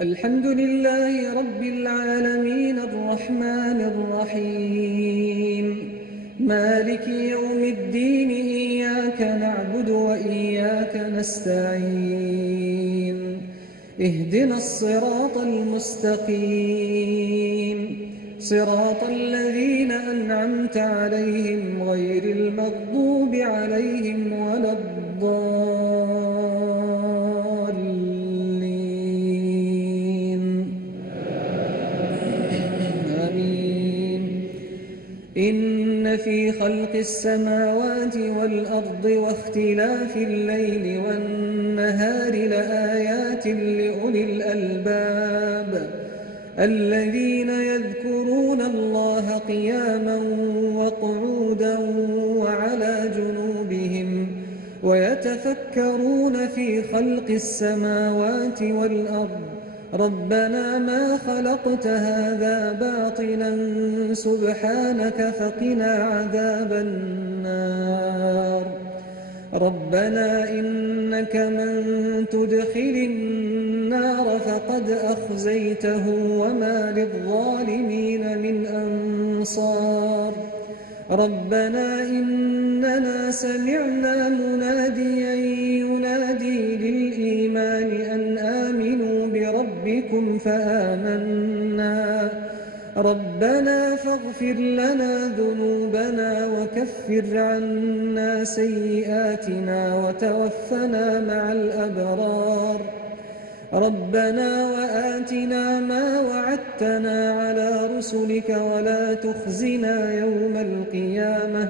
الحمد لله رب العالمين الرحمن الرحيم مالك يوم الدين إياك نعبد وإياك نستعين اهدنا الصراط المستقيم صراط الذين أنعمت عليهم غير المغضوب عليهم ولا الضالين آمين. إن في خلق السماوات والأرض واختلاف الليل والنهار لآيات لأولي الألباب الذين يذكرون الله قياما وقعودا وعلى جنوبهم ويتفكرون في خلق السماوات والأرض ربنا ما خلقت هذا باطلا سبحانك فقنا عذاب النار ربنا إنك من تدخل النار فقد أخزيته وما للظالمين من أنصار ربنا إننا سمعنا مناديا ينادي للإيمان أن آمنوا بربكم فآمنا ربنا فاغفر لنا ذنوبنا وكفر عنا سيئاتنا وتوفنا مع الأبرار ربنا وآتنا ما وعدتنا على رسلك ولا تخزنا يوم القيامة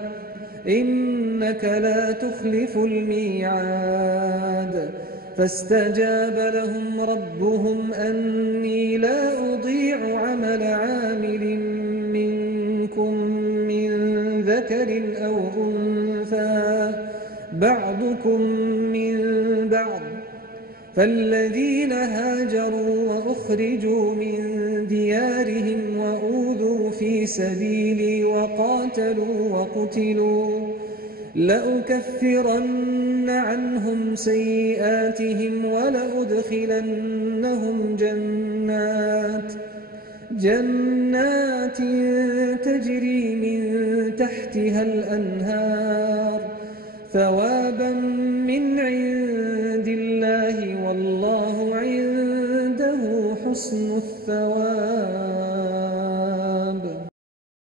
إنك لا تخلف الميعاد فاستجاب لهم ربهم أني لا أضيع عمل عامل منكم من ذكر أو أنثى بعضكم من بعض فالذين هاجروا وأخرجوا من ديارهم وأوذوا في سبيلي وقاتلوا وقتلوا لأكفرن عنهم سيئاتهم ولأدخلنهم جنات تجري من تحتها الأنهار ثوابا من عند الله والله عنده حسن الثواب.